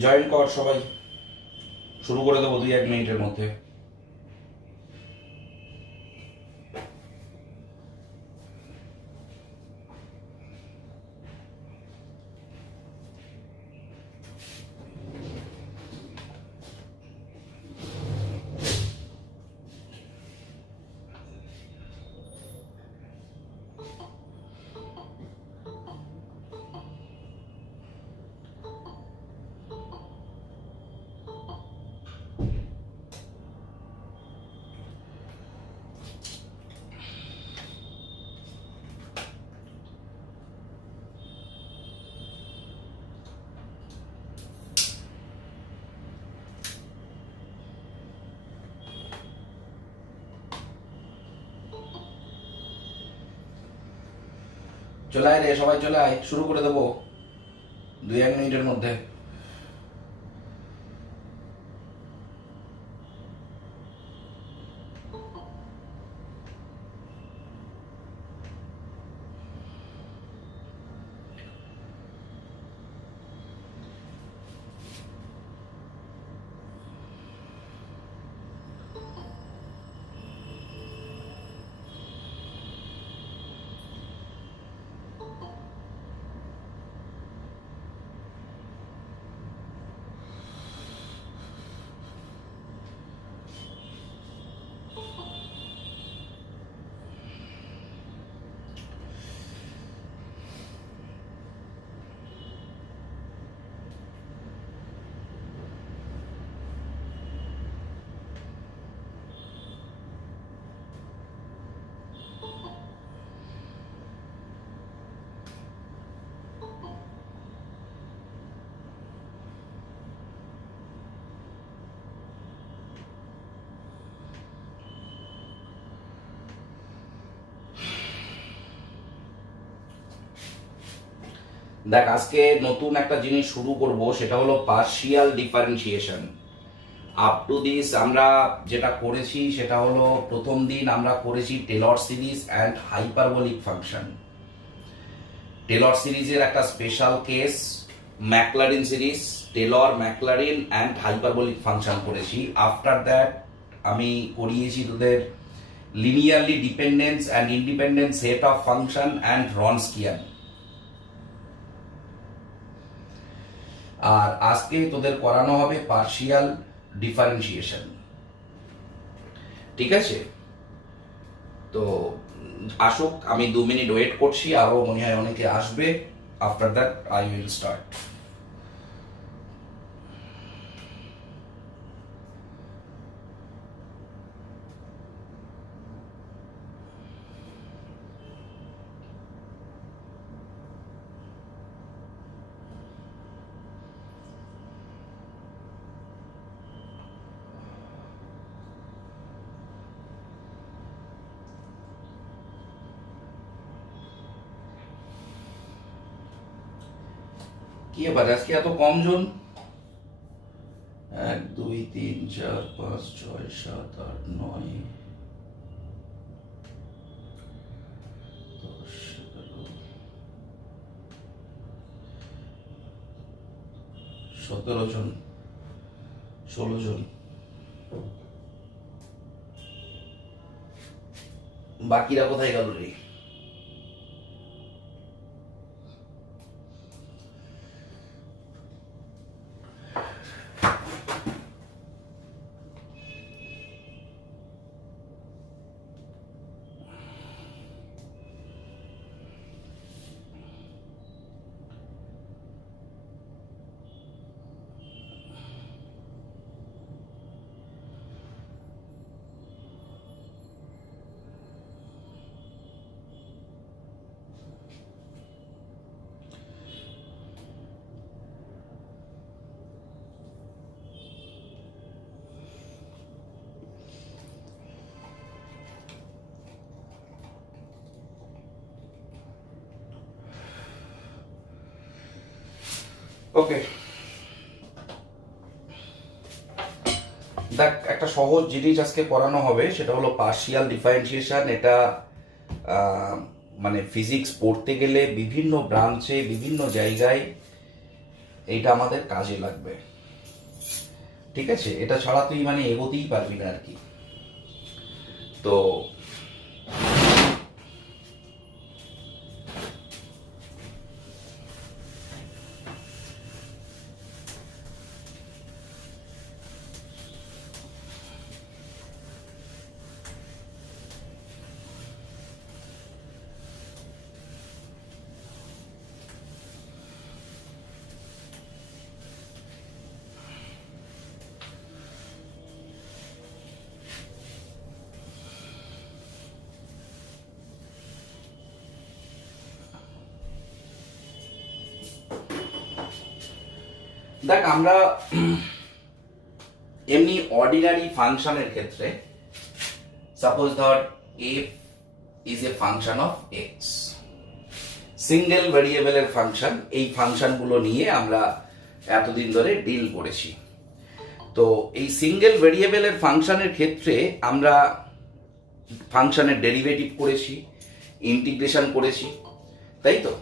জয়েন কর সবাই, শুরু করে দেবো 2-1 মিনিটের মধ্যে। চলে আয় রে সবাই, চলে আয়, শুরু করে দেবো 2-1 মিনিটের মধ্যে। দেখ, আজকে নতুন একটা জিনিস শুরু করব, সেটা হলো partial differentiation. Up to this আমরা যেটা করেছি সেটা হলো, প্রথম দিন আমরা করেছি Taylor series and hyperbolic function. Taylor সিরিজের একটা special case Maclaurin series, Taylor, Maclaurin and hyperbolic function করেছি। আফটার দ্যাট আমি করিয়েছি তোদের linearly dependence and independent set of function and Wronskian. আর আজকে তোদের করানো হবে পার্শিয়াল ডিফারেন্সিয়েশন। ঠিক আছে, তো আসুক, আমি 2 মিনিট ওয়েট করছি, আরো মনে হয় অনেকে আসবে। After that I will start. কি এবার আজকে এত কম জন? 1 2 3 4 5 6 7 8 9 10 11 17 জন, 16 জন। বাকিরা কোথায় গেল রে? ওকে, দেখ, একটা সহজ জিনিস আজকে করানো হবে, সেটা হলো পার্শিয়াল ডিফারেন্সিয়েশন। এটা মানে ফিজিক্স পড়তে গেলে বিভিন্ন ব্রাঞ্চে বিভিন্ন জায়গায় এইটা আমাদের কাজে লাগবে, ঠিক আছে? এটা ছাড়া তুই মানে এগোতেই পারবি না আর কি। তো দেখ, আমরা এমনি অর্ডিনারি ফাংশনের ক্ষেত্রে সাপোজ ধর F is a function of x, single ভেরিয়েবলের ফাংশন, এই ফাংশনগুলো নিয়ে আমরা এতদিন ধরে ডিল করেছি। তো এই সিঙ্গেল ভেরিয়েবলের ফাংশনের ক্ষেত্রে আমরা ফাংশনের ডেরিভেটিভ করেছি, ইন্টিগ্রেশন করেছি, তাই তো?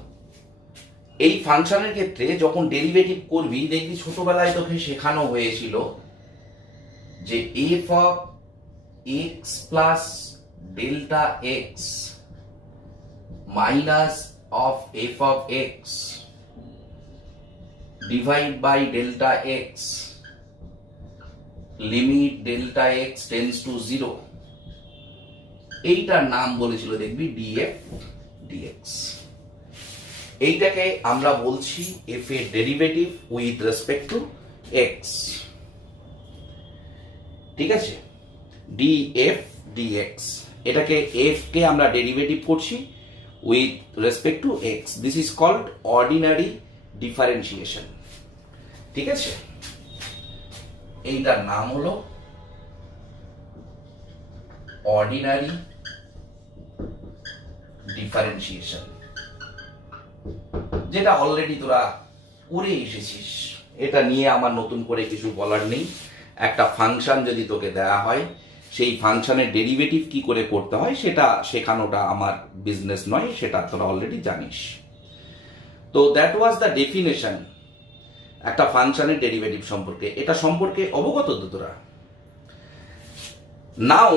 এই ফাংশনের ক্ষেত্রে যখন ডেরিভেটিভ করবি দেখবি ছোটবেলায় তোকে শেখানো হয়েছিল যে f of x plus delta x minus of f of x divide by delta x limit delta x tends to 0, এইটার নাম বলেছিল দেখবি ডিএফ ডিএক্স। এইটাকে আমরা বলছি এফ এর derivative with respect to x, ঠিক আছে? ডিএফ ডিএক্স, এটাকে এফ কে আমরা ডেরিভেটিভ করছি with respect to x. This is called ordinary differentiation, ঠিক আছে? এইটার নাম হলো অর্ডিনারি ডিফারেন্সিয়েশন, যেটা অলরেডি তোরা করে এসেছিস। এটা নিয়ে আমার নতুন করে কিছু বলার নেই। একটা ফাংশন যদি তোকে দেওয়া হয়, সেই ফাংশনের ডেরিভেটিভ কি করে করতে হয় সেটা শেখানোটা আমার বিজনেস নয়, সেটা তোরা অলরেডি জানিস। তো দ্যাট ওয়াজ দ্য ডেফিনেশন একটা ফাংশনের ডেরিভেটিভ সম্পর্কে। এটা সম্পর্কে অবগত তো তোরা? নাও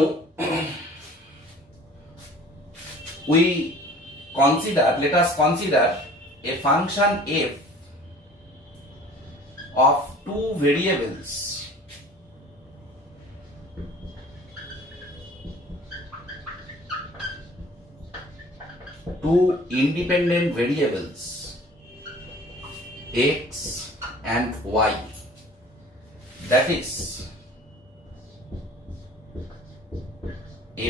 let us consider a function f of two variables two independent variables x and y, that is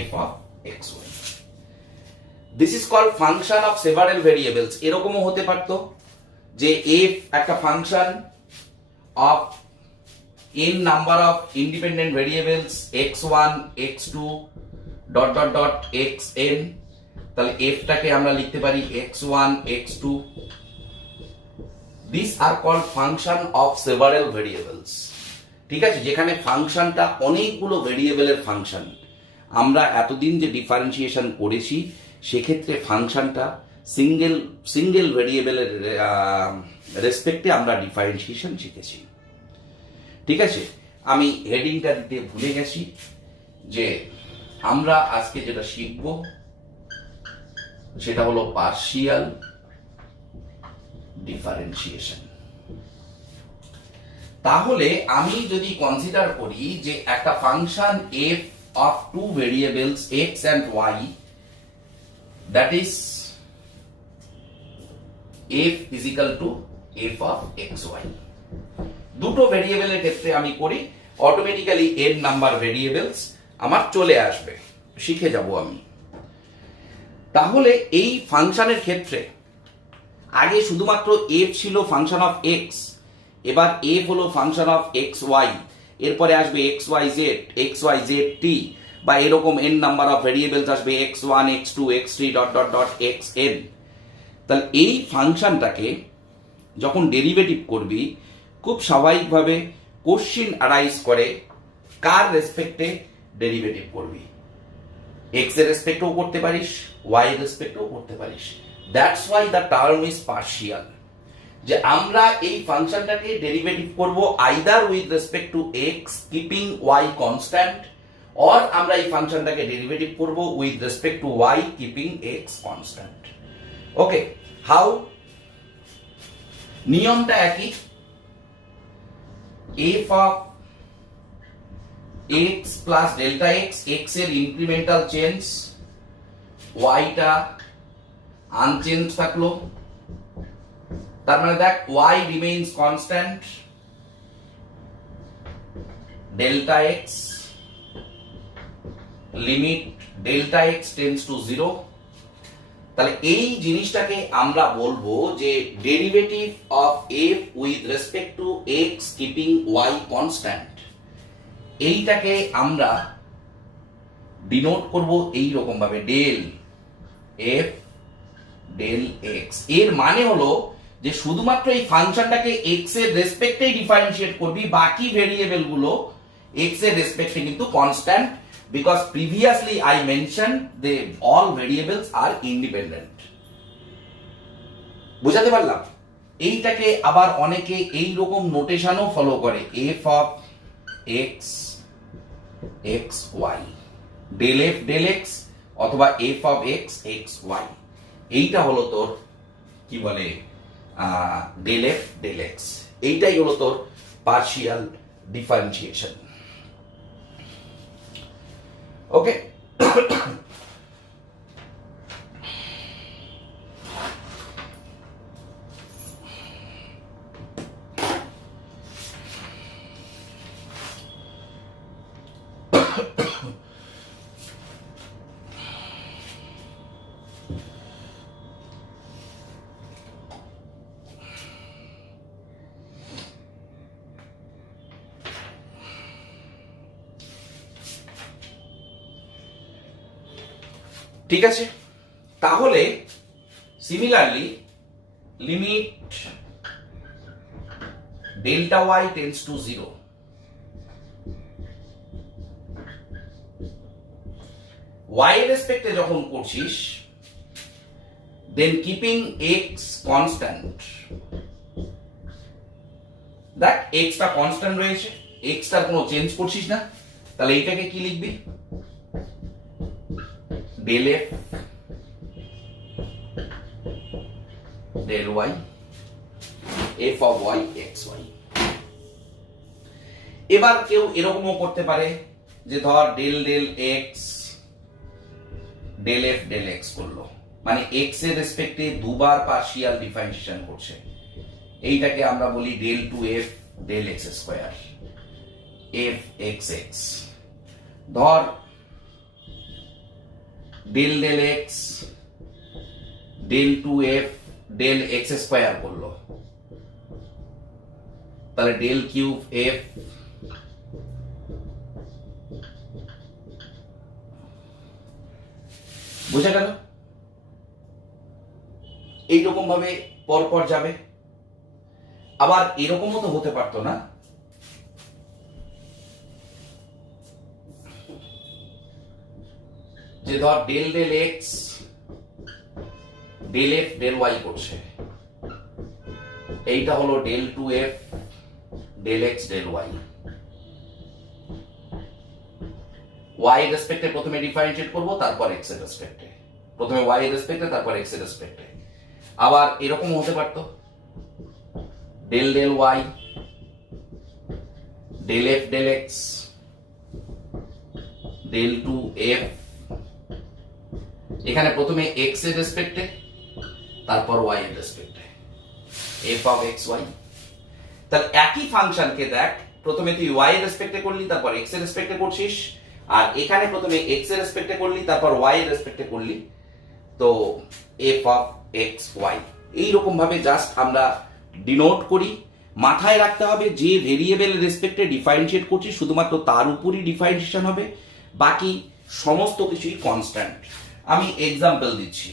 f of xy. This is called function of several variables. এরকমও হতে পারতো যে f একটা function of n number of independent variables x1 x2 dot dot dot xn, তাহলে f টাকে আমরা লিখতে পারি x1 x2। These are called function of several variables, ঠিক আছে? যেখানে ফাংশনটা অনেকগুলো ভেরিয়েবলের ফাংশন। আমরা এতদিন যে ডিফারেন্সিয়েশন করেছি সেক্ষেত্রে ফাংশনটা সিঙ্গেল ভেরিয়েবলের রেসপেক্টে আমরা ডিফারেন্সিয়েশন শিখেছি, ঠিক আছে? আমি হেডিংটা দিতে ভুলে গেছি যে আমরা আজকে যেটা শিখব সেটা হলো পার্শিয়াল ডিফারেন্সিয়েশন। তাহলে আমি যদি কনসিডার করি যে একটা function f of two variables x and y, that is f is equal to f of xy, দুটো ভেরিয়েবলের ক্ষেত্রে আমি করি, অটোমেটিক্যালি n নাম্বার ভেরিয়েবলস আমার চলে আসবে, শিখে যাব আমি। তাহলে এই ফাংশনের ক্ষেত্রে আগে শুধুমাত্র f ছিল ফাংশন অফ x, এবার f হলো ফাংশন অফ xy, এরপরে আসবে xyz xyzt বা এরকম n নাম্বার অফ ভেরিয়েবলস আসবে x1 x2 x3 dot dot dot xn। তাহলে এই ফাংশনটাকে যখন ডেরিভেটিভ করবি খুব স্বাভাবিকভাবে কোশ্চিন অ্যারাইজ করে কার রেসপেক্টে ডেরিভেটিভ করবি। x এর রেসপেক্টেও করতে পারিস, y এর রেসপেক্টেও করতে পারিস। That's why the term is partial. যে আমরা এই ফাংশনটাকে ডেরিভেটিভ করব either with respect to x keeping y constant, or আমরা এই ফাংশনটাকে ডেরিভেটিভ করব with respect to y keeping x constant. Okay, how? নিয়মটা একই, f of x plus delta x, x এর ইনক্রিমেন্টাল চেঞ্জ, ওয়াইটা আনচেঞ্জ থাকলো, তার মানে দেখ y remains constant, delta x limit delta x tends to 0। তাহলে এই জিনিসটাকে আমরা বলবো যে derivative of f with respect to x keeping y constant, এইটাকে আমরা ডিনোট করব এই রকম ভাবে, ডেল এফ ডেল এক্স। এর মানে হলো যে শুধুমাত্র এই ফাংশনটাকে এক্স এর রেসপেক্টেই ডিফারেন্সিয়েট করবি, বাকি ভেরিয়েবল গুলো এক্স এর রেসপেক্টে কিন্তু constant, because previously I mention they all variables are independent. বুঝাতে পারলাম? এইটাকে আবার অনেকে এই রকম নোটেশনও ফলো করে, f of x x y, del F del x অথবা f of x x y. এইটা হলো তোর কি বলে ডেল এফ ডেল এক্স, এইটাই হলো তোর পার্শিয়াল ডিফারেন্সিয়েশন। ওকে, ঠিক আছে। তাহলে similarly limit delta y tends to 0, y এর রেসপেক্টে যখন করছিস দেন কিপিং এক্স কনস্ট্যান্ট, দেখ এক্সটা কনস্ট্যান্ট রয়েছে, এক্সটার কোনো চেঞ্জ করছিস না, তাহলে এইটাকে কি লিখবি? Del F del y f of y x y. এবার কেউ এরকমও করতে পারে যে ধর del del x del F del x করলো, মানে এক্স এর রেসপেক্টে দুবার পার্শিয়াল ডিফারেন্সিয়েশন করছে, এইটাকে আমরা বলি del two f del x square f x x. ধর del del x del two f del x square করলো, তাহলে ডেল কিউব এফ বুঝা গেল? এইরকম ভাবে পরপর যাবে। আবার এরকমও তো হতে পারতো না, যে ধর del del x del F del y করছে, এইটা হলো del two f del x del y. Y এর রেসপেক্টে প্রথমে ডিফারেন্সিয়েট করব, তারপর এক্স এর রেসপেক্টে, প্রথমে ওয়াই এর রেসপেক্টে তারপর এক্স এর রেসপেক্টে। আবার এরকম হতে পারতো del del y del F del x del two f, এখানে প্রথমে এক্স এর রেসপেক্টে তারপর ওয়াই এর রেসপেক্টে এফ অফ এক্স ওয়াই। তাহলে একই ফাংশনকে দেখ, প্রথমে তুই ওয়াই এর রেসপেক্টে করলি তারপর এক্স এর রেসপেক্টে করছিস, আর এখানে প্রথমে এক্স এর রেসপেক্টে করলি তারপর ওয়াই এর রেসপেক্টে করলি, তো এফ অফ এক্স ওয়াই। এইরকম ভাবে জাস্ট আমরা ডিনোট করি। মাথায় রাখতে হবে যে ভেরিয়েবলের রেসপেক্টে ডিফারেন্সিয়েট করছি শুধুমাত্র তার উপরই ডিফারেন্সিয়েশন হবে, বাকি সমস্ত কিছুই কনস্ট্যান্ট। আমি এক্সাম্পল দিচ্ছি।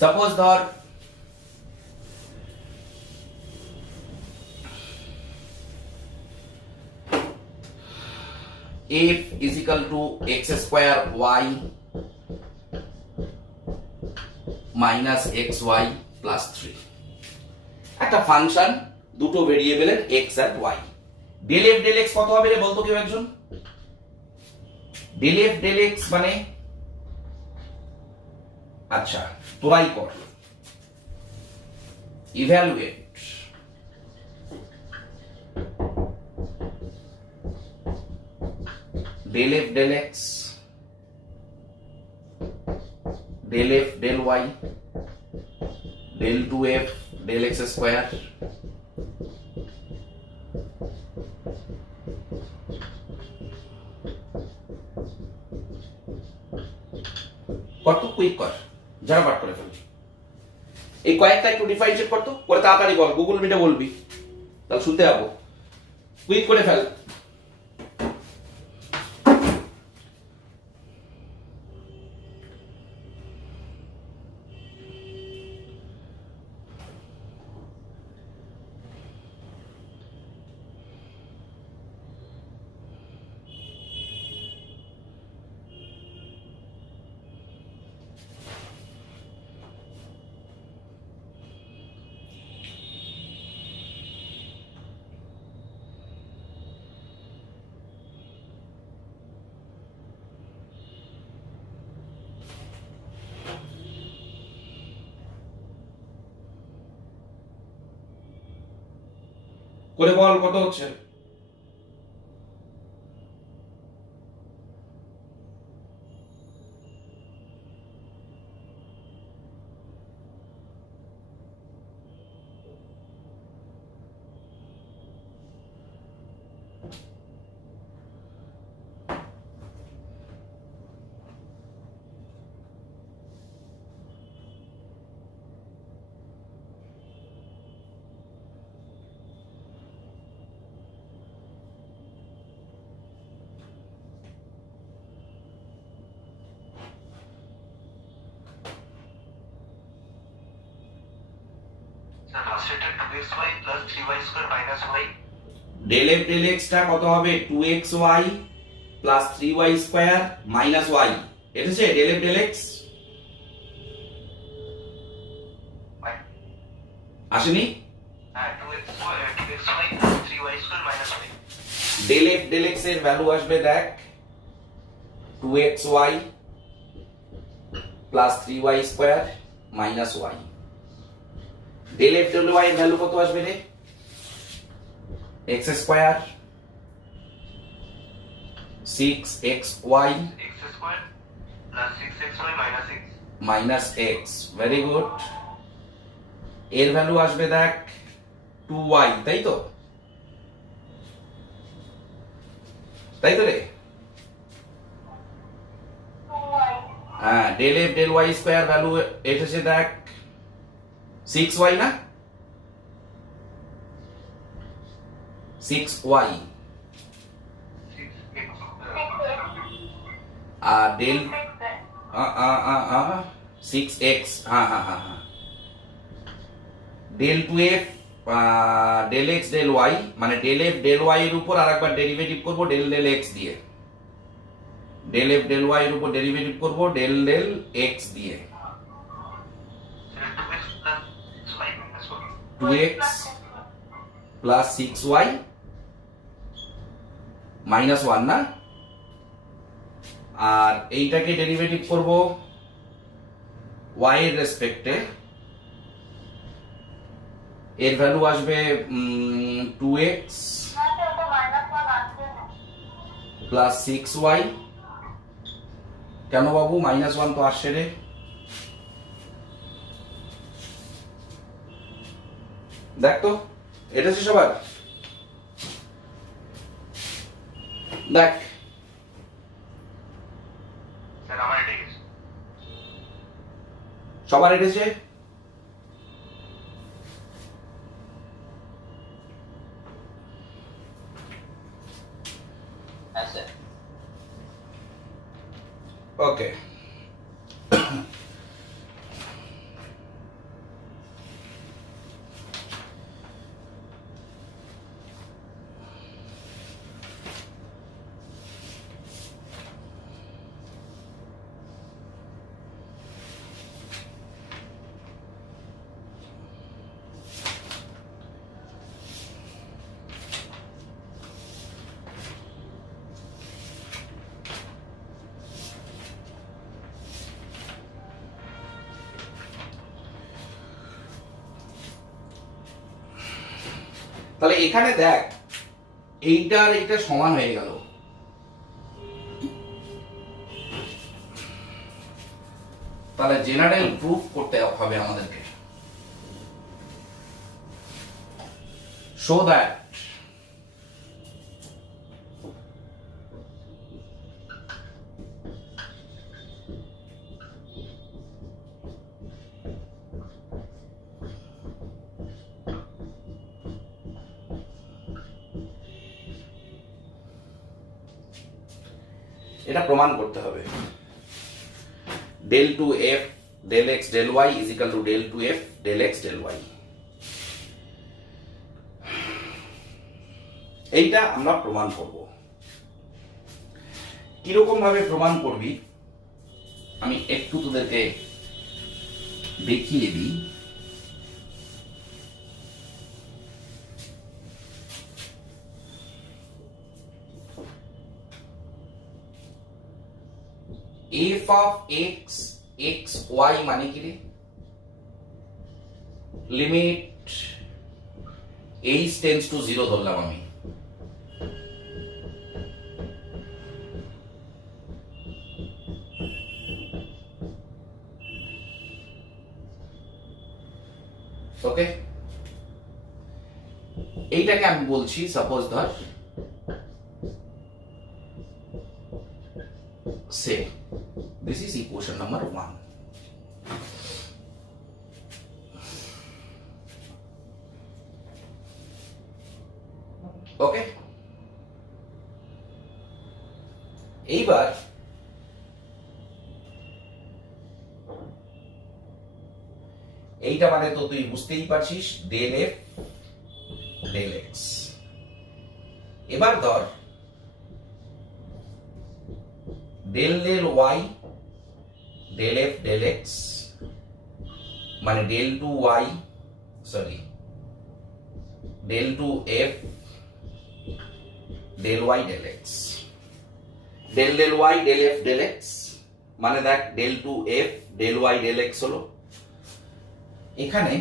সাপোজ ধর f is equal to x square y minus xy plus 3। একটা ফাংশন দুটো ভেরিয়েবলের এক্স আর y. Del F del x কত হবে রে বলতো কেউ একজন? ডেল এফ ডেল এক্স মানে, আচ্ছা তোরাই কর, evaluate del F del x del F del y del two f del x square কত কুইক কর, যারা পাঠ করে ফেলবি। এই কয়েকটা একটু ডিফারেন্সিয়েট করতো, করে তাড়াতাড়ি বল, গুগল মিটে বলবি, তাহলে শুনতে যাবো। কুইক করে ফেল। করে বল কত হচ্ছে। ডেল এফ ডেল এক্স টা কত হবে? 2xy plus 3y square minus y। এসেছে ডেল এফ ডেল এক্স? আসেনি? ডেল এফ ডেল এক্স এর ভ্যালু আসবে দেখ 2xy plus 3y square minus y। Del F del y এর ভ্যালু কত আসবে রে? x square 6xy minus x। Very good. এর ভ্যালু আসবে দেখ 2y, তাই তো? তাই তো রে? হ্যাঁ, del F del y square value এসেছে দেখ 6y না? 6y আর ডেল 6x, হ্যাঁ হ্যাঁ হ্যাঁ হ্যাঁ। Del two f del x del y মানে ডেল এফ ডেল ওয়াই এর উপর আর একবার ডেরিভেটিভ করবো ডেল ডেল এক্স দিয়ে। ডেল এফ ডেল ওয়াই এর উপর ডেরিভেটিভ করবো ডেল ডেল এক্স দিয়ে। 2x প্লাস 6y মাইনাস 1 না? আর এইটাকে ডেরিভেটিভ করব y এর রেসপেক্টে। এর ভ্যালু আসবে 2x প্লাস 6y। কেন বাবু মাইনাস 1 তো আসছে রে? দেখ তো এটা হচ্ছে সবার। দেখ সবার এটেছে? ওকে, তাহলে এখানে দেখ এইটা আর এইটা সমান হয়ে গেল, তাহলে জেনারেল প্রুফ করতে হবে আমাদেরকে। শো দ্যাট এটা প্রমাণ করতে হবে del 2f del x del y is equal to del 2f del x del y। এইটা আমরা প্রমাণ করব। কিরকম ভাবে প্রমাণ করবি আমি একটু তোদেরকে দেখিয়ে দিই। f of x x y মানে কি রে? লিমিট h টেন্ডস টু 0 ধরলাম আমি। ওকে, এইটাকে আমি বলছি সাপোজ ধর say this is equation number 1। ওকে, এইবার এইটা মানে তো তুই বুঝতেই পারছিস del f del x। এবার ধর del del y del f del x মানে del 2y sorry del 2f del y del x del del y del f del x মানে দেখ del 2f del y del x হলো। এখানে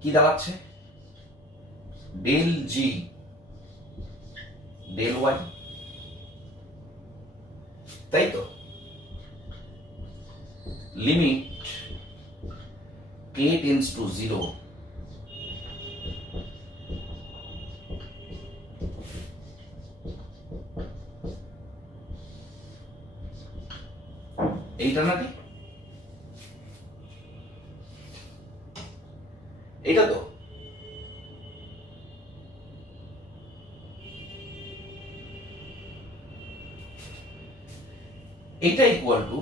কি দাঁড়াচ্ছে del g del y, তাই তো? Limit k tends to 0 এইটা নাকি এটা তো এটা equal to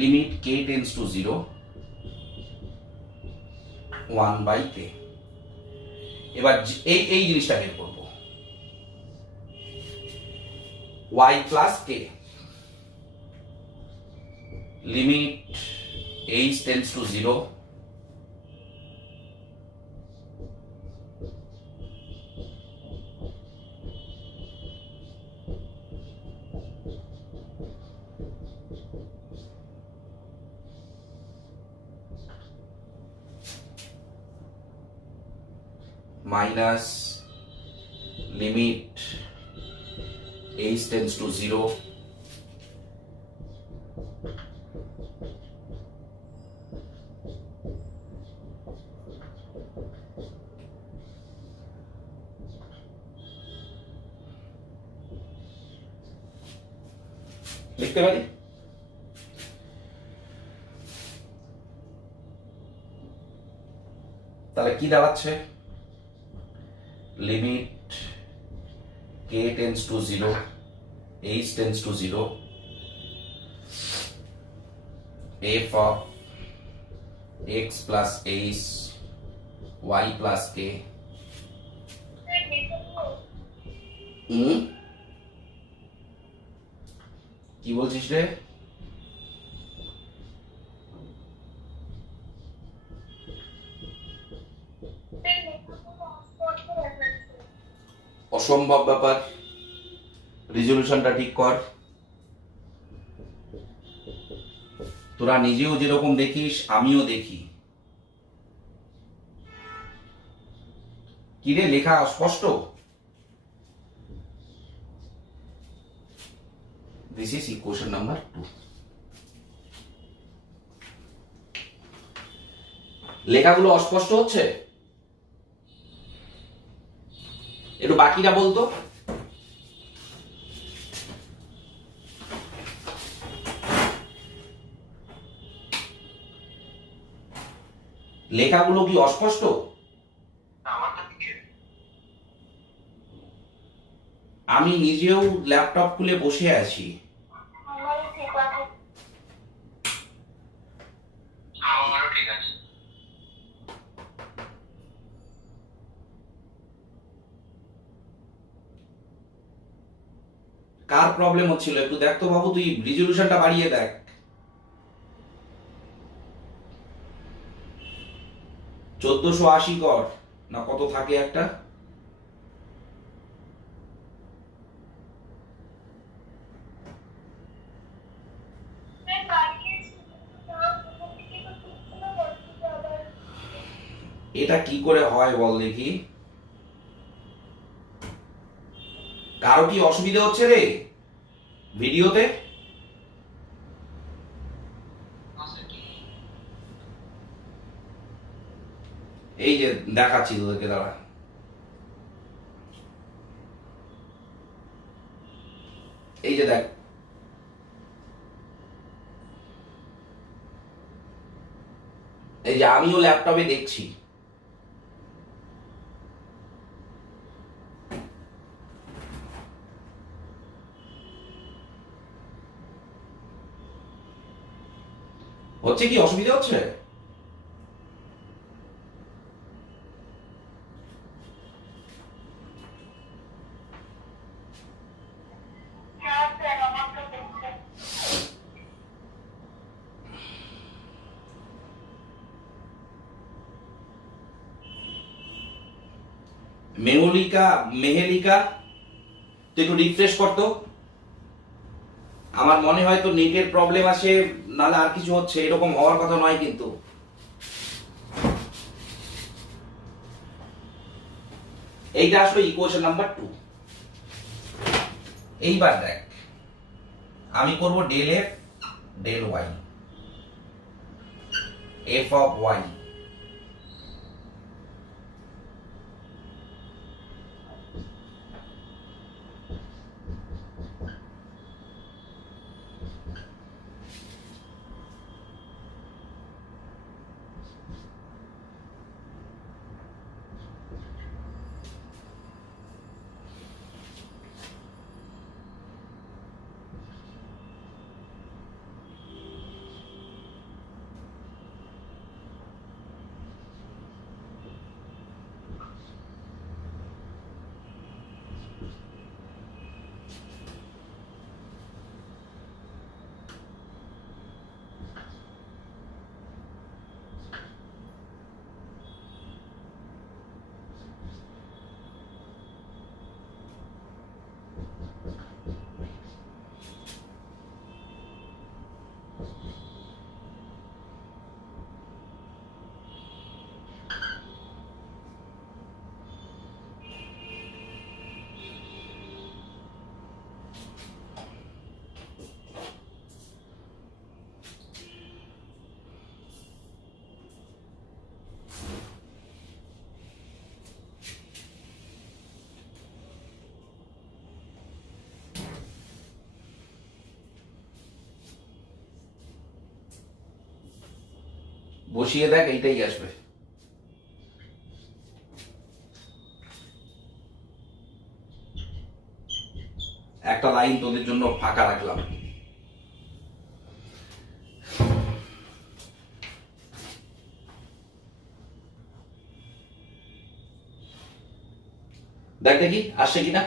limit k tends to 0 1/k। এবার এই জিনিসটা বের করব y plus k limit h tends to 0 minus limit h tends to 0 লিখতে পারি। তাহলে কি দাঁড়াচ্ছে limit k tends to 0 h tends to 0 f of x plus h y plus k কি বলছিস রে? অসম্ভব ব্যাপার, রেজলিউশনটা ঠিক কর। তোরা নিজেও যেরকম দেখিস আমিও দেখি। কিরে লেখা স্পষ্ট? This is equation number 2। লেখাগুলো অস্পষ্ট হচ্ছে? একটু বাকিটা বলতো। লেখাগুলো কি অস্পষ্ট? আমি নিজেও ল্যাপটপ খুলে বসে আছি। কার প্রবলেম হচ্ছিল একটু দেখ তো বাবু, তুই রিজলিউশনটা বাড়িয়ে দেখ। 1480 কর না কত থাকে একটা। এটা কি করে হয় বল দেখি? কারো কি অসুবিধা হচ্ছে রে ভিডিওতে? এই যে দেখাচ্ছি তোদেরকে, দাঁড়া। এই যে দেখ, এই যে আমিও ল্যাপটপে দেখছি। হচ্ছে কি অসুবিধা হচ্ছে? মেহুলিকা, মেহেলিকা, তুই একটু রিফ্রেশ করতো। আমার মনে হয় তো নেটের প্রবলেম আছে, নাহলে আর কিছু হচ্ছে, এরকম হওয়ার কথা নয় কিন্তু। এইটা আসলে ইকুয়েশন নাম্বার 2। এইবার দেখ, আমি করব del F del y, f of y. বসিয়ে দেখ, এইটাই আসবে। একটা লাইন তোদের জন্য ফাঁকা রাখলাম। দেখ দেখি আসছে কিনা।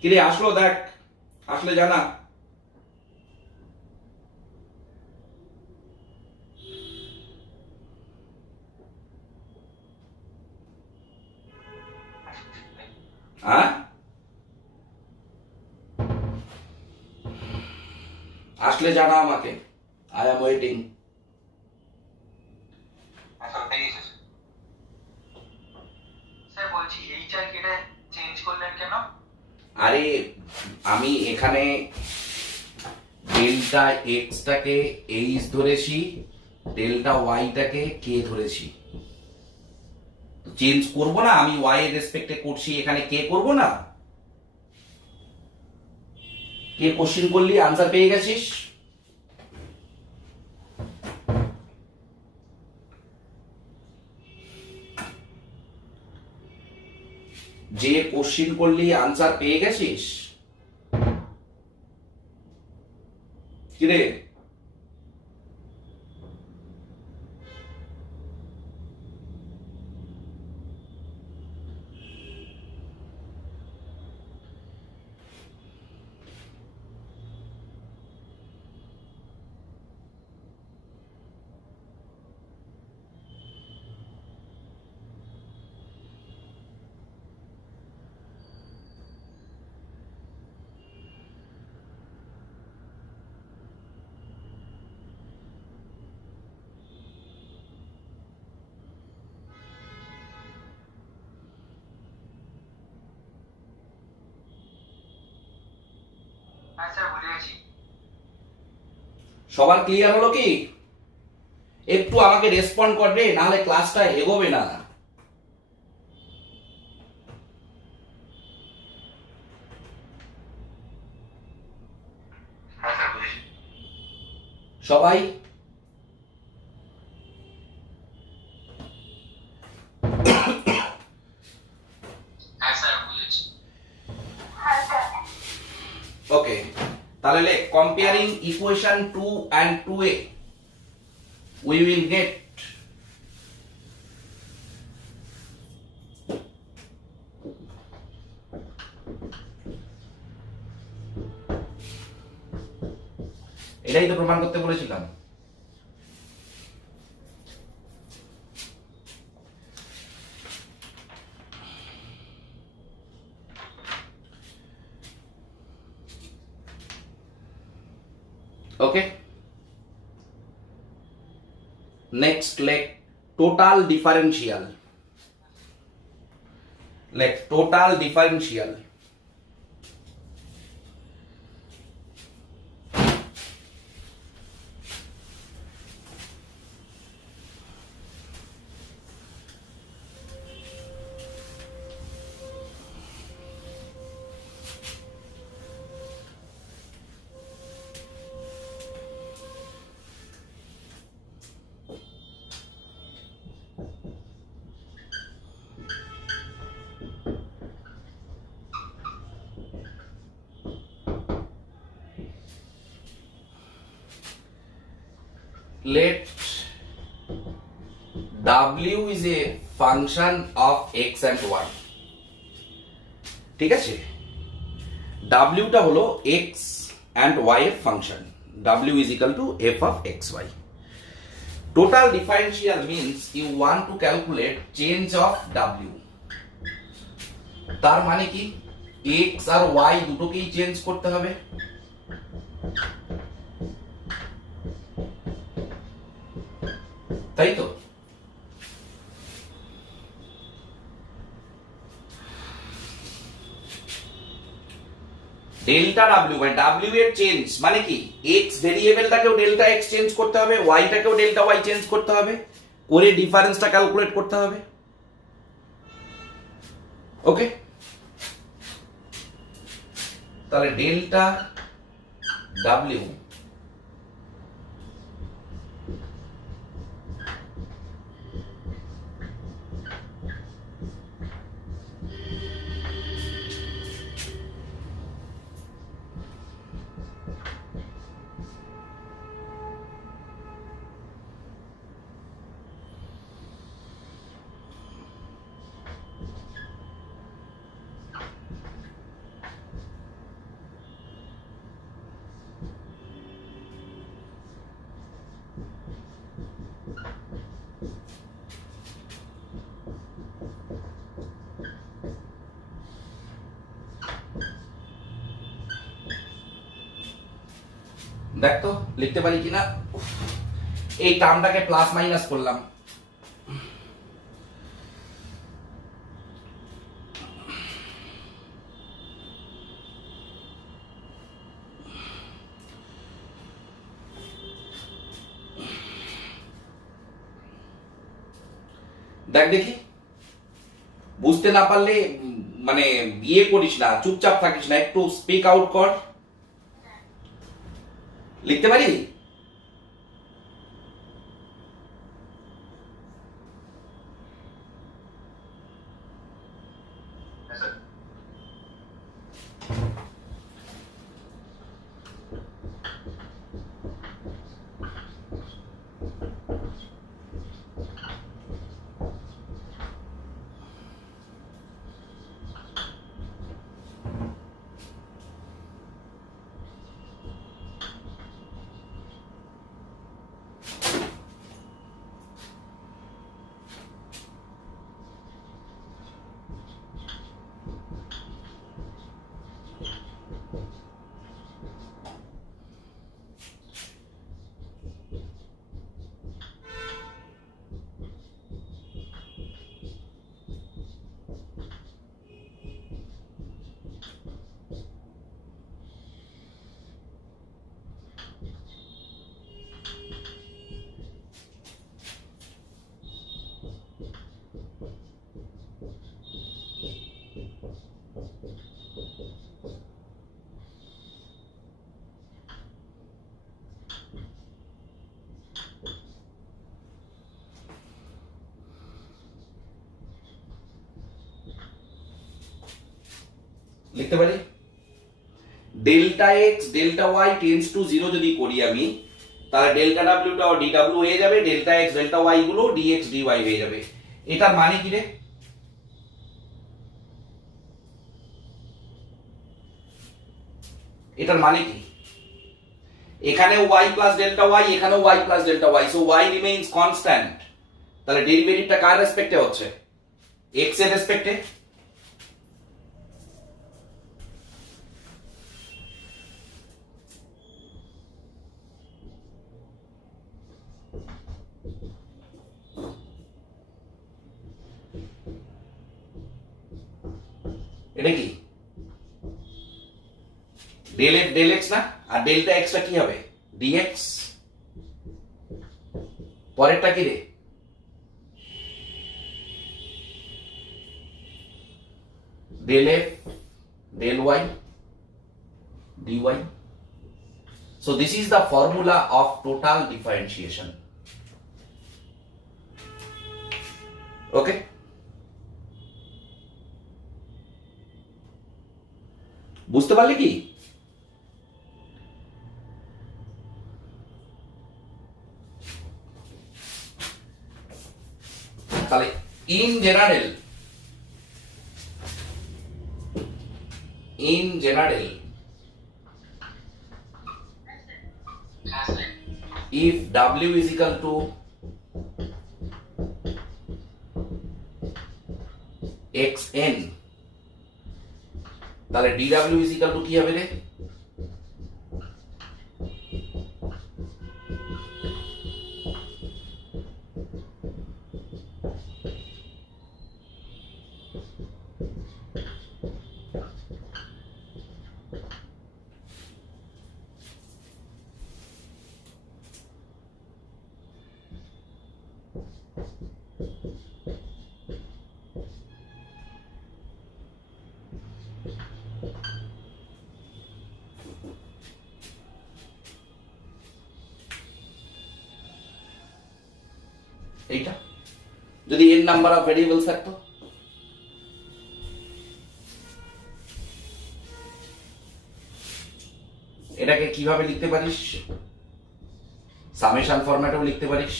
কিরে আসলো দেখ, আসলে জানা। হ্যাঁ আসলে জানা আমাকে, আই এম ওয়েটিং। আচ্ছা হয়ে গেছে স্যার। বলছি এইচআর কেটে চেঞ্জ করলেন কেন? আরে আমি এখানে ডেল্টা এক্সটাকে এইচ ধরেছি, ডেল্টা ওয়াইটাকে কে ধরেছি, চেঞ্জ করব না? আমি ওয়াই এর রেসপেক্টে করছি, এখানে কে করব না? কে কোশ্চিন করলি, আনসার পেয়ে গেছিস? যে কোশ্চিন করলি আনসার পেয়ে গেছিস? কিরে হ্যাঁ স্যার ভুলে গেছি। সবার ক্লিয়ার হলো কি? একটু আমাকে রেসপন্ড কর রে, নাহলে ক্লাসটা এগোবে না। হ্যাঁ স্যার বুঝেছি। সবাই হ্যাঁ স্যার বুঝেছি। ওকে, তাহলে লেখ comparing equation 2 and 2a we will get এটাই তো প্রমাণ করতে বলেছিলাম। ওকে, নেক্সট লেখ টোটাল ডিফারেন্সিয়াল। লেখ total differential. Let W is a function of x and y. ঠিক আছে, W টা হলো x and y এর function, W is equal to f of xy. Total differential means you want to calculate change of W. তার মানে কি x আর y দুটোকেই চেঞ্জ করতে হবে। তাই তো? ডেল্টা ডাব্লিউ মানে ডাব্লিউ এর চেঞ্জ মানে কি, এক্স ভেরিয়েবলটাকেও ডেল্টা এক্স চেঞ্জ করতে হবে, ওয়াইটাকেও ডেল্টা ওয়াই চেঞ্জ করতে হবে, করে ডিফারেন্সটা ক্যালকুলেট করতে হবে। ওকে, তাহলে ডেল্টা ডাব্লিউ দেখ তো লিখতে পারি কিনা। উফ, এই টার্মটাকে প্লাস মাইনাস করলাম। দেখ দেখি, বুঝতে না পারলে মানে বিয়ে করিস না, চুপচাপ থাকিস না, একটু স্পিক আউট কর। লিখতে পারি? হ্যাঁ স্যার। লিখতে পারি delta x delta y tends to zero যদি করি আমি, তাহলে ডেল্টা ডাব্লিউটাও ডি ডাব্লিউ হয়ে যাবে, ডেল্টা এক্স ডেল্টা ওয়াই গুলো ডিএক্স ডিওয়াই হয়ে যাবে। এটার মানে কি রে? এটার মানে কি? এখানে ওয়াই প্লাস ডেল্টা ওয়াই, এখানেও y plus delta y, so y remains constant. তাহলে ডেরিভেটিভটা কার রেসপেক্টে হচ্ছে? এক্স এর রেসপেক্টে। এটা কি ডেল এফ ডেল এক্স না? আর ডেল্টা এক্সটা কি হবে? ডিএক্স। পরেরটা কি রে? Del F del Y D Y. So this is the formula of total differentiation. Okay? বুঝতে পারলে কি? তাহলে in general হ্যাঁ sir. if W is equal to xn, তাহলে dW is equal to কি হবে রে? এইটা যদি n নাম্বার অফ ভেরিয়েবলস থাকতো, এটাকে কিভাবে লিখতে পারিস? সামেশন ফরম্যাটেও লিখতে পারিস।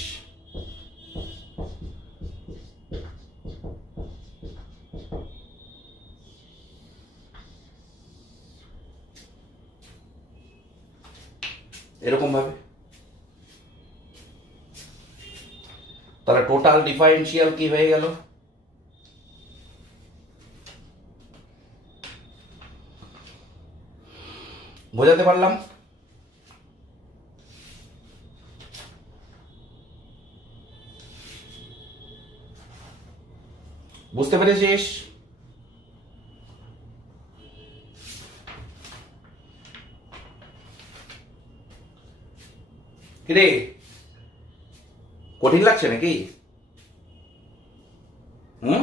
এরকম ভাবে। তাহলে টোটাল ডিফারেন্সিয়াল কি হয়ে গেল? বোঝাতে পারলাম? বুঝতে পেরেছিস? কিরে, কঠিন লাগছে নাকি? হুম,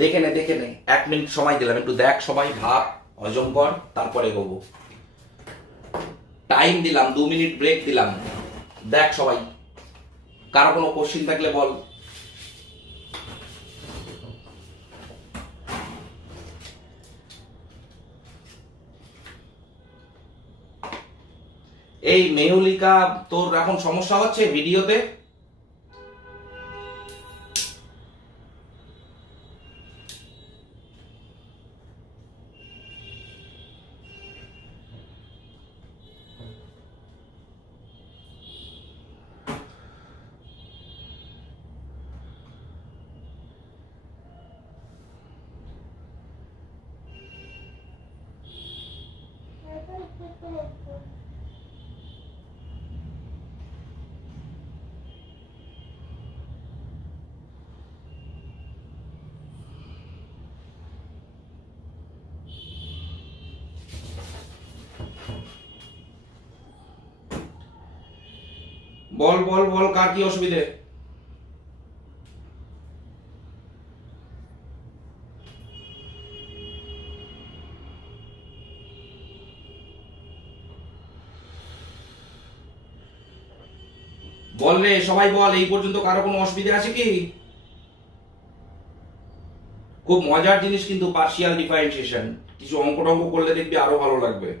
দেখে নে 1 মিনিট সময় দিলাম, একটু দেখ, সবাই ভাব, হজম কর, তারপরে এগোবো। টাইম দিলাম, 2 মিনিট ব্রেক দিলাম, দেখ সবাই, কারো কোনো কোশ্চিন থাকলে বল। এই মেহুলিকা, তোর এখন সমস্যা হচ্ছে ভিডিওতে? বল বল বল, কার কি অসুবিধে? বল রে সবাই বল, এই পর্যন্ত কারো কোনো অসুবিধা আছে কি? খুব মজার জিনিস কিন্তু পার্শিয়াল ডিফারেন্সিয়েশন, কিছু অঙ্ক টঙ্ক করলে দেখবি আরো ভালো লাগবে।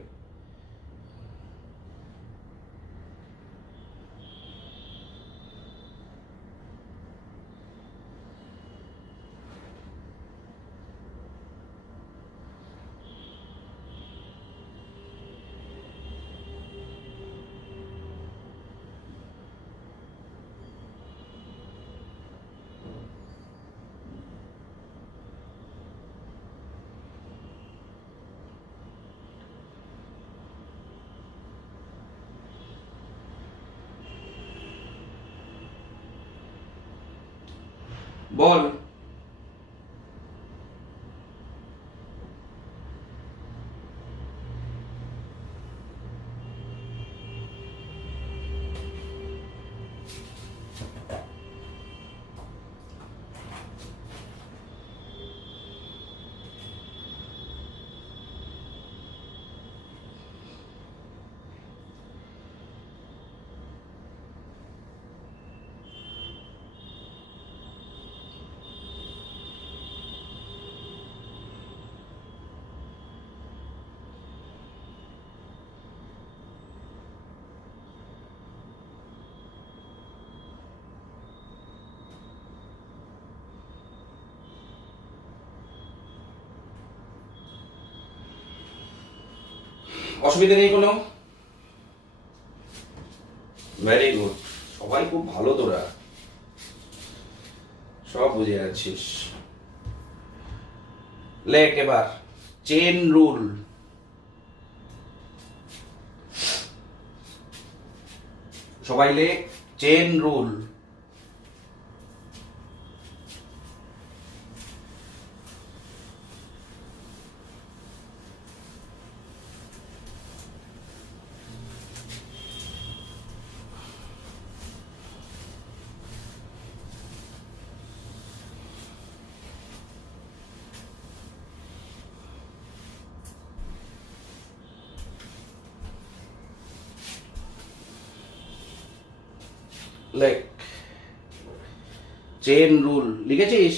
বল। অসুবিধা নেই কোনো? ভেরি গুড, সবাই খুব ভালো, তোরা সব বুঝে যাচ্ছিস। লেখ এবার চেন রুল। সবাই লেখ চেন রুল। লেখ চেন রুল। লিখেছিস?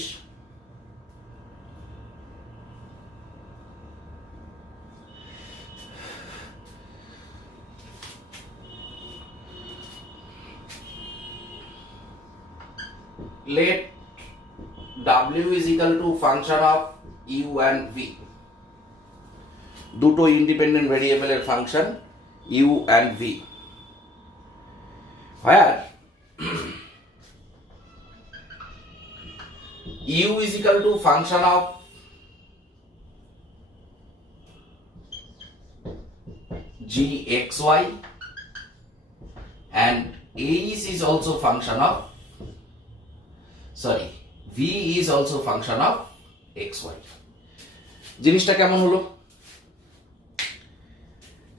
let w is equal to function of u and v, দুটো ইন্ডিপেন্ডেন্ট ভেরিয়েবলের function u and v, where u is equal to function of gxy and h is also function of, sorry, v V is also function of x Y. জিনিসটা কেমন হলো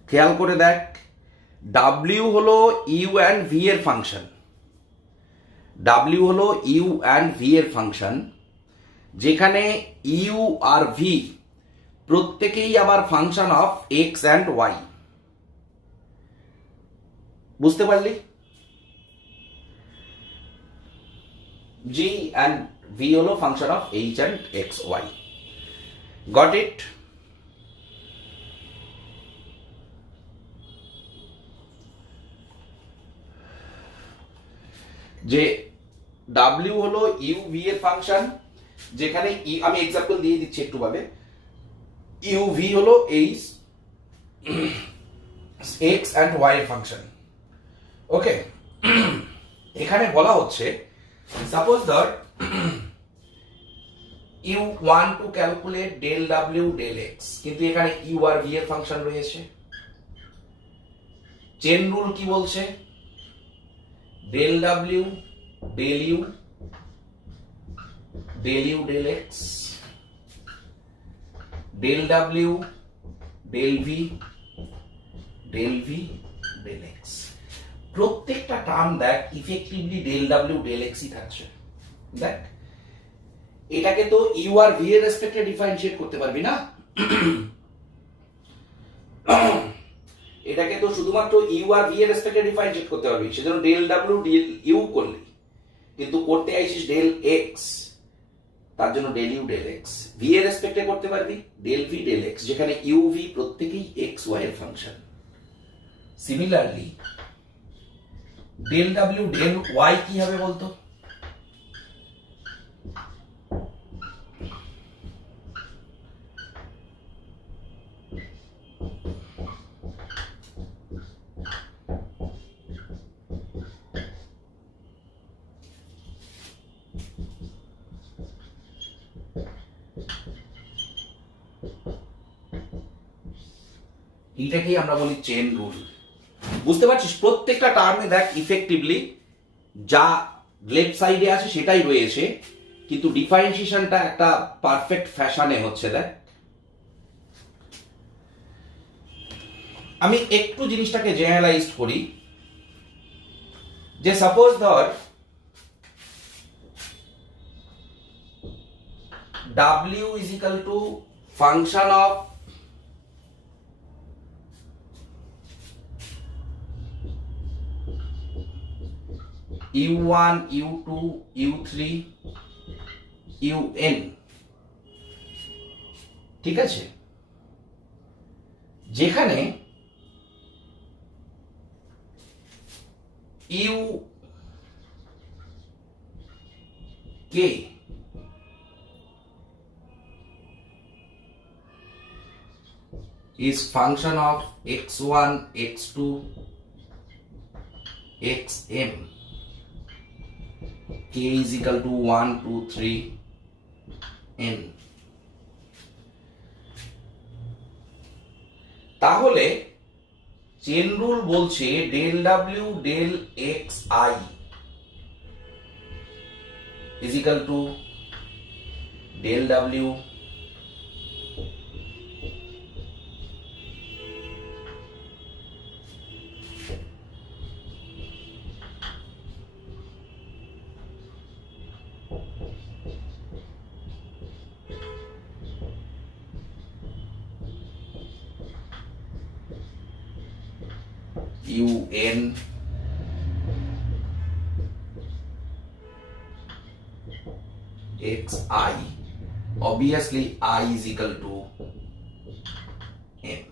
খেয়াল করে দেখ, W হলো U and V এর function, W হলো U and V এর ফাংশন, যেখানে ইউ আর ভি প্রত্যেকেই আবার function of X and Y. বুঝতে পারলি? জি অ্যান্ড ভি হলো function of H and X Y. Got it? যে ডাব্লিউ হলো ইউ ভি এর ফাংশন, যেখানে আমি এক্সাম্পল দিয়ে দিচ্ছি একটু ভাবে, ইউ ভি হলো এইচ এক্স অ্যান্ড ওয়াই এর ফাংশন। ওকে, এখানে বলা হচ্ছে সাপোজ ধর you want to calculate del W del X, কিন্তু এখানে ইউ আর ভি এর ফাংশন রয়েছে। চেন রুল কি বলছে? Del W del U del x, del W del V del X. প্রত্যেকটা টার্ম দেখ ইফেক্টিভলি ডেল ডাব্লিউ ডেল এক্সই থাকছে। দেখ এটাকে তো ইউ আর ভি এর রেসপেক্টে ডিফারেন্সিয়েট করতে পারবি না, এটাকে তো শুধুমাত্র ইউ আর ভি এর রেসপেক্টে ডিফারেন্সিয়েট করতে পারবি, সেজন্য ডেল ডাব্লিউ ডেল ইউ করলি, কিন্তু করতে আইছিস ডেল এক্স, তার জন্য del U del X. V এর রেসপেক্টে করতে পারবি ডেল ভি ডেল এক্স, যেখানে ইউ ভি প্রত্যেকেই এক্স ওয়াই এর function. Similarly del W del Y কি হবে বলতো? এইটাকেই আমরা বলি চেন রুল। বুঝতে পারছিস? প্রত্যেকটা টার্মে দেখ ইফেক্টিভলি যা লেফট সাইডে আছে সেটাই রয়েছে, কিন্তু ডিফারেন্সিয়েশনটা একটা পারফেক্ট ফ্যাশনে হচ্ছে। দেখ আমি একটু জিনিসটাকে জেনারেলাইজ করি, যে সাপোজ ধর W is equal to function of u1 u2 u3 un, ঠিক আছে? যেখানে u k is function of x1 x2 xm, k is equal to 1 2 3 n। তাহলে চেন রুল বলছে del W del X I is equal to del w un x I, obviously I is equal to m।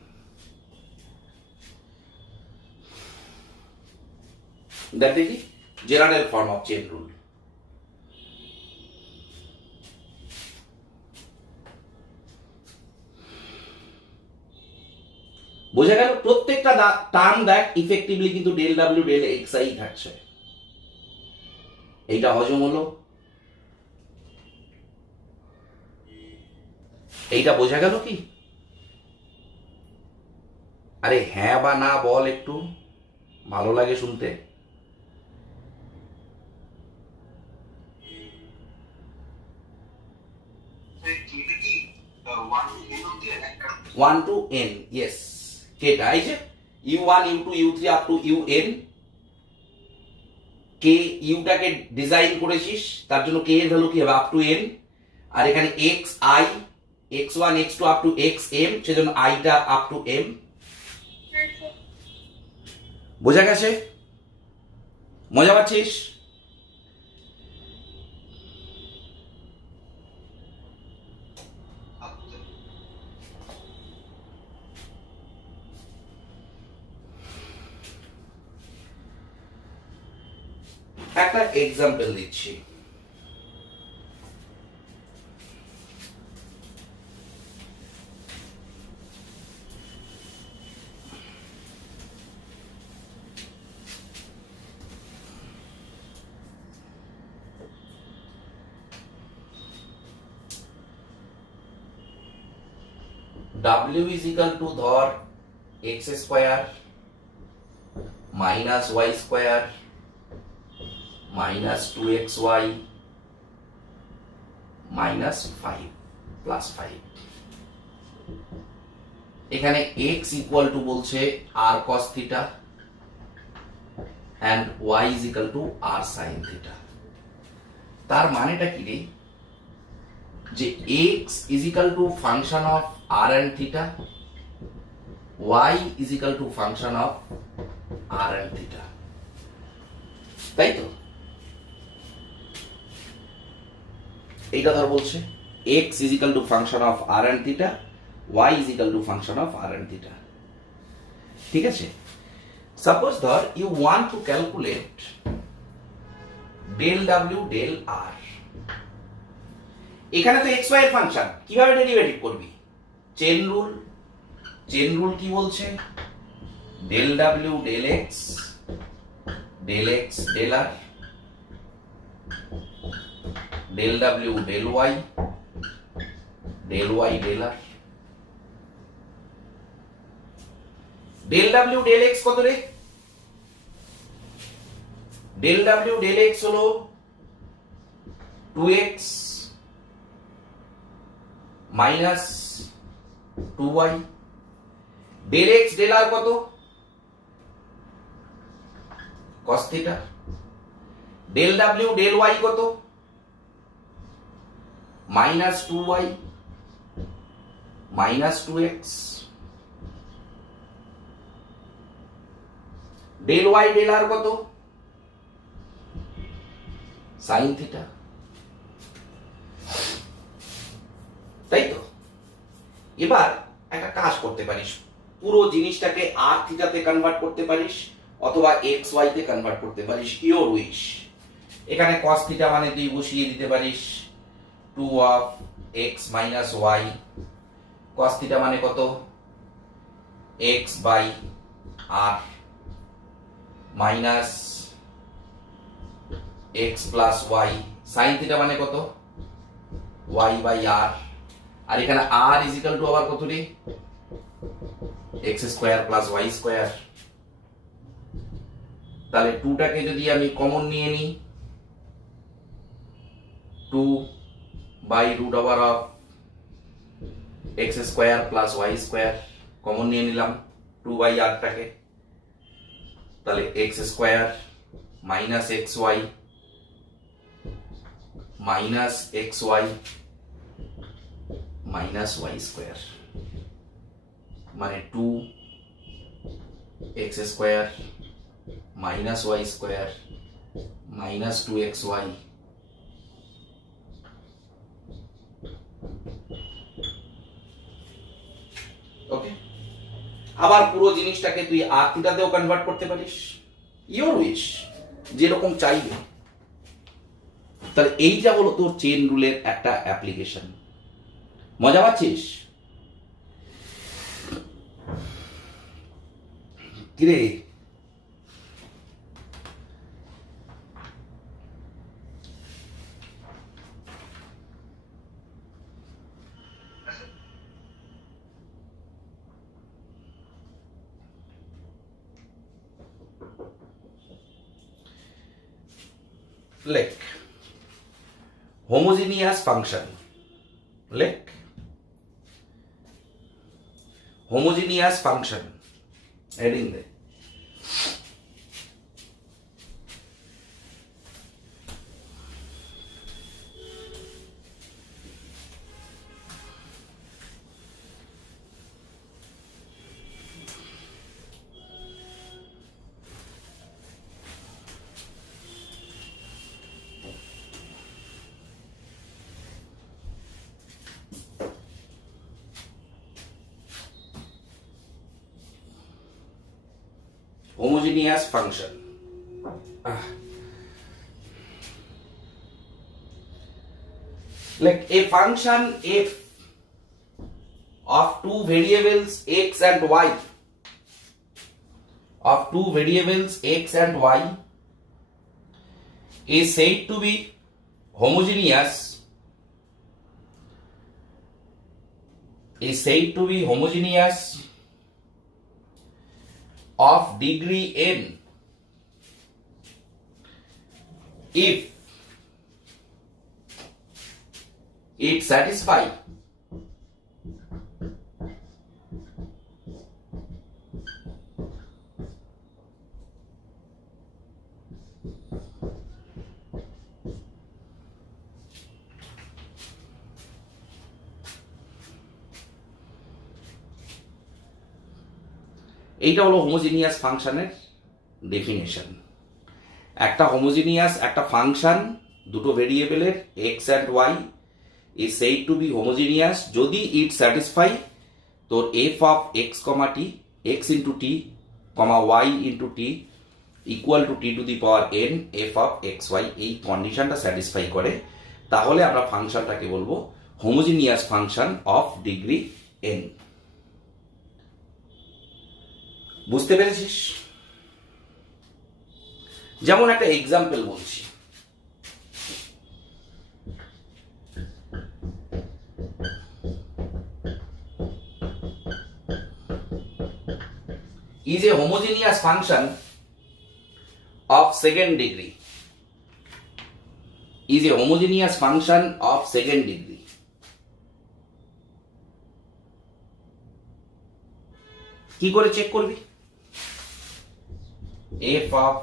that is the general form of chain rule। বোঝা গেল? প্রত্যেকটা term দেখ effectively কিন্তু del W del X I থাকছে। এইটা হজম হলো? এইটা বোঝা গেল কি? আরে হ্যাঁ বা না বল, একটু ভালো লাগে শুনতে। 1 to n, yes, কেটা এই যে u1 u2 u3 up to un, কে ইউটাকে ডিজাইন করেছিস তার জন্য কে এর ভ্যালু কি হবে আপ টু n, আর এখানে x i x1 x2 up to xm, সেজন্য i টা আপ টু m। বোঝা গেছে? মজা পাচ্ছিস? একটা এক্সাম্পল দিচ্ছি। W is equal to ধর x square minus y square minus 2xy minus 5 প্লাস 5। এখানে x ইকুয়াল টু বলছে r cos theta and y is equal to r sin theta. তার মানেটা কি রে, যে x is equal to function of r and theta, y is equal to function of r and theta, তাই তো? এইটা ধর বলছে x is equal to function of r and theta, y is equal to function of r and theta, ঠিক আছে? সাপোজ ধর you want to calculate del w del r, এখানে তো xy এর ফাংশন, কিভাবে ডেরিভেটিভ করবি? চেন রুল কি বলছে? del w del x del r, del w del y del r। del w del x কত রে? del w del x হলো 2x minus 2y, del x del r কত? cos theta. del w del y কত? Minus 2y minus 2x, del y del r কত? sin theta, তাই তো? এবার একটা কাজ করতে পারিস, পুরো জিনিসটাকে আর থিটাতে কনভার্ট করতে পারিস অথবা এক্স ওয়াই তে কনভার্ট করতে পারিস, ইওর উইশ। এখানে cos থিটা মানে তুই বসিয়ে দিতে পারিস 2 of x minus Y, cos theta মানে কত? x by r minus x plus Y, sin theta মানে কত? y বাই r, আর এখানে r ইজ ইকুয়াল টু আবার কত রে? x square plus y square. তাহলে 2 টাকে যদি আমি কমন নিয়ে নিই, 2 by root over of x square plus y square common নিয়ে নিলাম 2 বাই r টাকে, তাহলে x square minus xy minus xy minus y square মানে 2x square minus y square minus 2xy okay. আবার পুরো জিনিসটাকে তুই আর থিটাতেও কনভার্ট করতে পারিস, ইওর উইশ, যেরকম চাইবে। তাহলে এইটা হলো তোর চেন রুলের একটা অ্যাপ্লিকেশন। মজা পাচ্ছিস? কিরে লেখ হোমোজিনিয়াস ফাংশন, লেখ homogeneous function heading they. Homogeneous function. Like a function f of two variables x and y, of two variables x and y is said to be homogeneous, of degree n if it satisfy এইটা হলো হোমোজিনিয়াস ফাংশনের ডেফিনেশন। একটা হোমোজিনিয়াস একটা function দুটো ভেরিয়েবলের X and Y is said to be homogeneous যদি it satisfy তোর F of X comma T, X into T comma Y into T equal to T to the power N F of x Y, এই কন্ডিশনটা satisfy করে, তাহলে আমরা ফাংশনটাকে বলবো homogeneous function of degree N. বুঝতে পেরেছিস? যেমন একটা এক্সাম্পল বলছি, is a homogeneous function of second degree, is a homogeneous function of second degree. কি করে চেক করবি? f of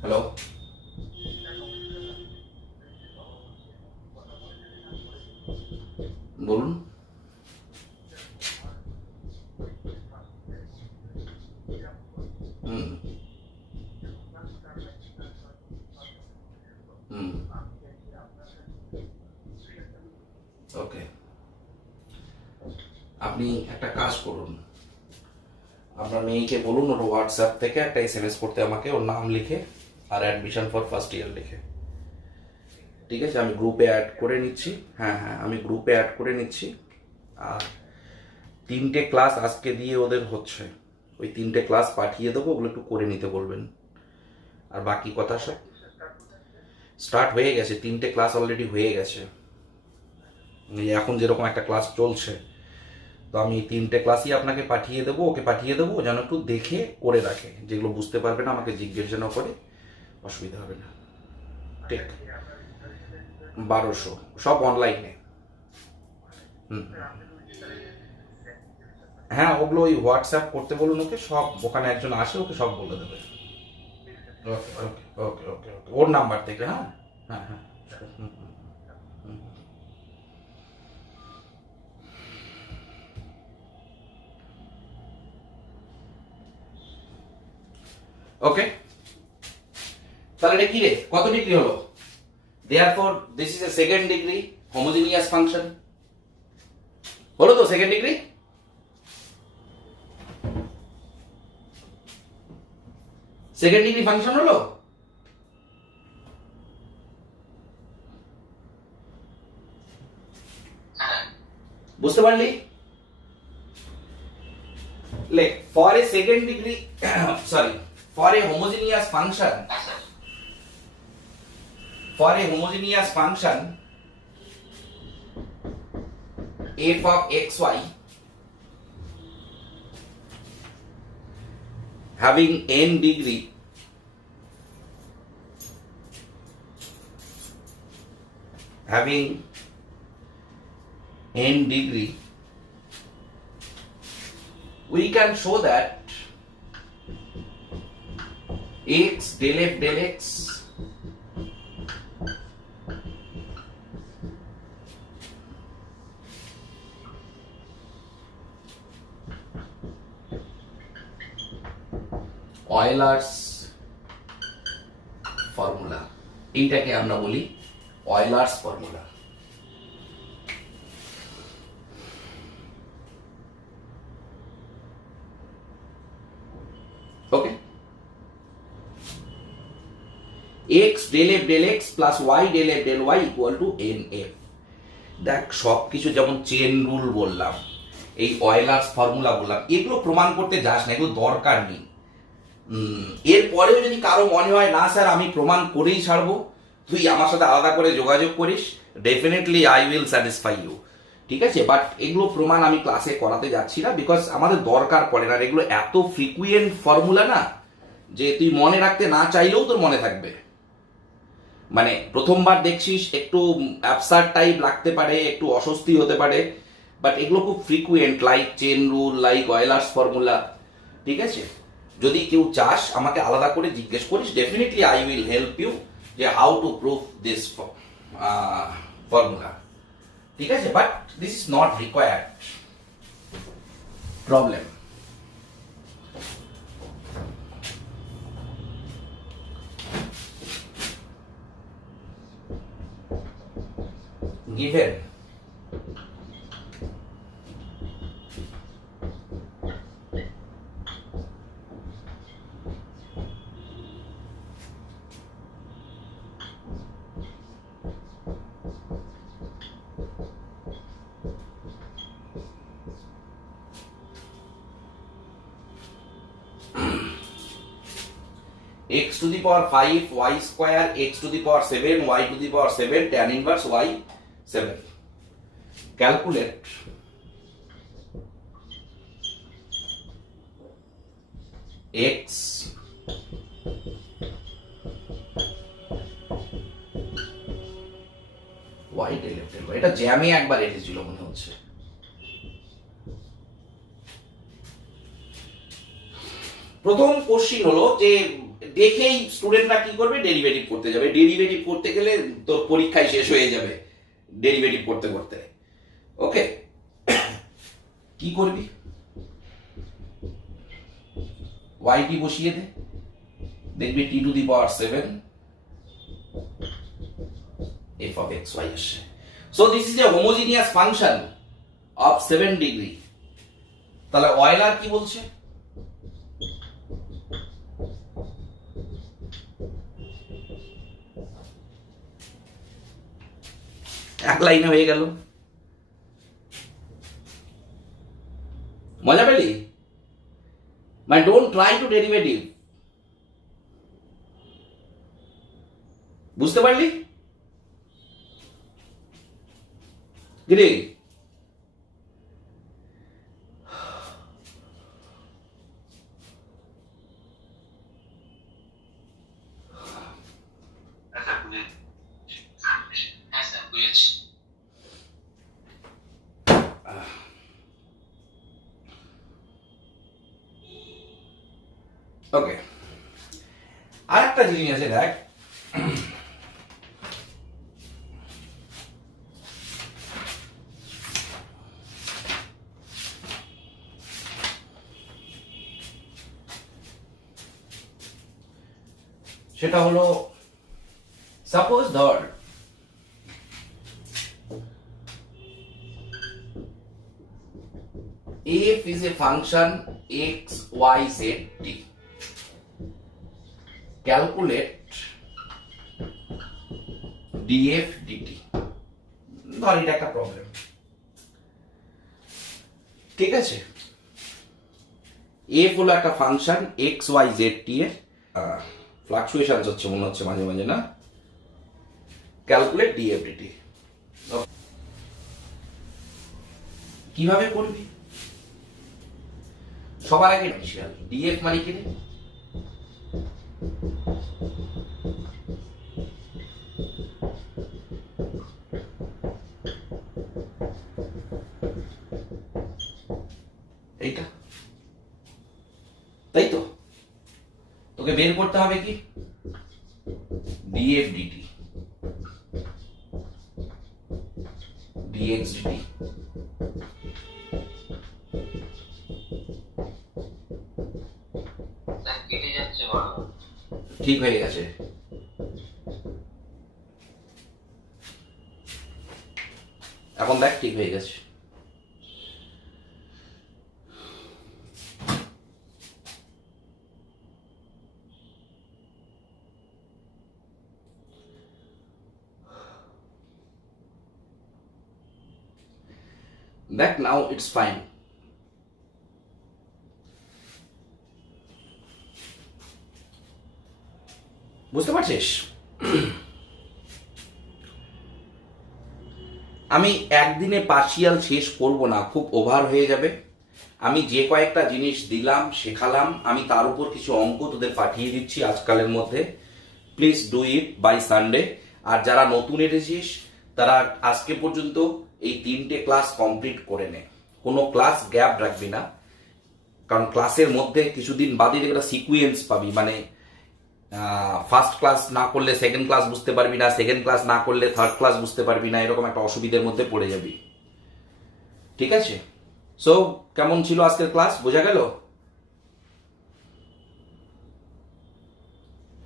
হ্যালো, বলুন। ওকে, আপনি একটা কাজ করুন, আপনার মেয়েকে বলুন ওর হোয়াটসঅ্যাপ থেকে একটা SMS করতে আমাকে, ওর নাম লিখে আর অ্যাডমিশন ফর ফার্স্ট ইয়ার লিখে। ঠিক আছে, আমি গ্রুপে অ্যাড করে নিচ্ছি। হ্যাঁ, আমি গ্রুপে অ্যাড করে নিচ্ছি। আর 3টে ক্লাস আজকে দিয়ে ওদের হচ্ছে, ওই 3টে ক্লাস পাঠিয়ে দেবো, ওগুলো একটু করে নিতে বলবেন। আর বাকি কথা সব স্টার্ট হয়ে গেছে, 3টে ক্লাস অলরেডি হয়ে গেছে। এখন যেরকম একটা ক্লাস চলছে, তো আমি 3টে ক্লাসই আপনাকে পাঠিয়ে দেবো, ওকে পাঠিয়ে দেবো, যেন একটু দেখে করে রাখে। যেগুলো বুঝতে পারবে না আমাকে জিজ্ঞেস যেন করে, অসুবিধা হবে না। ঠিক, 1200 সব অনলাইনে। হ্যাঁ, ওগুলো ওই হোয়াটসঅ্যাপ করতে বলুন ওকে, সব ওখানে একজন আসে, ওকে সব বলে দেবে। ওকে ওকে ওকে ওকে ওকে, ওর নাম্বার থেকে। হ্যাঁ হ্যাঁ হ্যাঁ, ওকে। তাহলে এটা কি রে, কত ডিগ্রি হলো? therefore this is a second degree homogeneous function। হলো তো second degree? Second degree function হলো। বুঝতে পারলি? Like for a second degree sorry, for a homogeneous function, f of xy having n degree, we can show that x del f del x Euler's formula, এইটাকে আমরা বলি Euler's formula. Okay, x del f del x plus y del f del y equal to nf। দেখ সবকিছু যেমন chain rule বললাম, এই Euler's formula বললাম, এগুলো প্রমাণ করতে যাস না, এগুলো দরকার নেই। এরপরেও যদি কারো মনে হয় না স্যার আমি প্রমাণ করেই ছাড়বো, তুই আমার সাথে আলাদা করে যোগাযোগ করিস, definitely I will satisfy you, ঠিক আছে? বাট এগুলো প্রমাণ আমি ক্লাসে করাতে যাচ্ছি না, বিকজ আমাদের দরকার পড়ে না। এগুলো এত ফ্রিকুয়েন্ট ফর্মুলা না যে তুই মনে রাখতে না চাইলেও তোর মনে থাকবে। মানে প্রথমবার দেখছিস একটু অ্যাবসার্ড টাইপ লাগতে পারে, একটু অস্বস্তি হতে পারে, বাট এগুলো খুব frequent, like chain rule, like Euler's formula, ঠিক আছে? যদি কেউ চাস আমাকে আলাদা করে জিজ্ঞেস করিস, definitely I will help you যে how to prove this formula, ঠিক আছে? But this is not required problem. given x to the power 5 y square x to the power 7 y to the power 7 tan inverse y 7, calculate x y del f del y। এটা জ্যামে একবার এসেছিল মনে হচ্ছে। প্রথম কোশ্চিন হলো যে দেখেই স্টুডেন্টরা কি করবে, ডেরিভেটিভ করতে যাবে। ডেরিভেটিভ করতে গেলে তোর পরীক্ষায় শেষ হয়ে যাবে ডেরিভেটিভ করতে করতে। ওকে, কি করবি, y টি বসিয়ে দে, দেখবি t two the power 7 f of x y আসে। So this is a homogeneous function of 7 ডিগ্রি। তাহলে Euler কি বলছে, এক লাইনে হয়ে গেল। মজা পেলি? মানে ডোন্ট ট্রাই টু ডেরিভেটিভ, বুঝতে পারলি? গিরি ওকে, আর একটা জিনিস আছে দেখ, সেটা হলো সাপোজ ধর f is a function x y z t, calculate df dt। ধর এটা একটা প্রবলেম, ঠিক আছে? f হলো একটা function x y z t এর, ফ্লাকচুয়েশন হচ্ছে মনে হচ্ছে মাঝে মাঝে না, ক্যালকুলেট df dt। কিভাবে করবি? সবার আগে ইনিশিয়াল df মানে কি রে? তোকে বের করতে হবে কি df dt dx dt sir কেটে যাচ্ছে বলো। ঠিক হয়ে গেছে। এখন দেখ ঠিক হয়ে গেছে। দেখ নাও ইটস ফাইন। বুঝতে পারছিস? আমি একদিনে পার্শিয়াল শেষ করব না, খুব ওভার হয়ে যাবে। আমি যে কয়েকটা জিনিস দিলাম শেখালাম, আমি তার উপর কিছু অঙ্ক তোদের পাঠিয়ে দিচ্ছি আজকালের মধ্যে। Please do it by Sunday. আর যারা নতুন এসেছিস তারা আজকে পর্যন্ত এই 3টে ক্লাস কমপ্লিট করে নে, কোনো ক্লাস গ্যাপ রাখবি না, কারণ ক্লাসের মধ্যে কিছুদিন বাদে একটা সিকুয়েন্স পাবি, মানে ফার্স্ট ক্লাস না করলে সেকেন্ড ক্লাস বুঝতে পারবি না, সেকেন্ড ক্লাস না করলে থার্ড ক্লাস বুঝতে পারবি না, এরকম একটা অসুবিধার মধ্যে পড়ে যাবি। ঠিক আছে? সো কেমন ছিল আজকের ক্লাস, বোঝা গেল?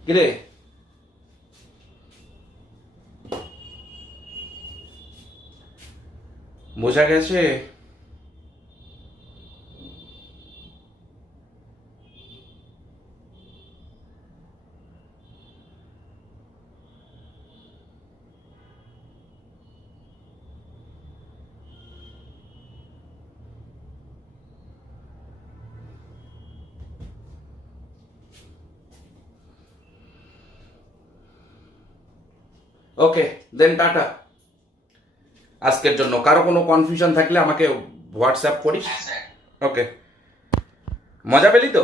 কিরে বোঝা গেছে? ওকে দেন টাটা। আজকের জন্য কারো কোনো কনফিউশন থাকলে আমাকে হোয়াটসঅ্যাপ করিস। হ্যাঁ স্যার। ওকে, মজা পেলি তো?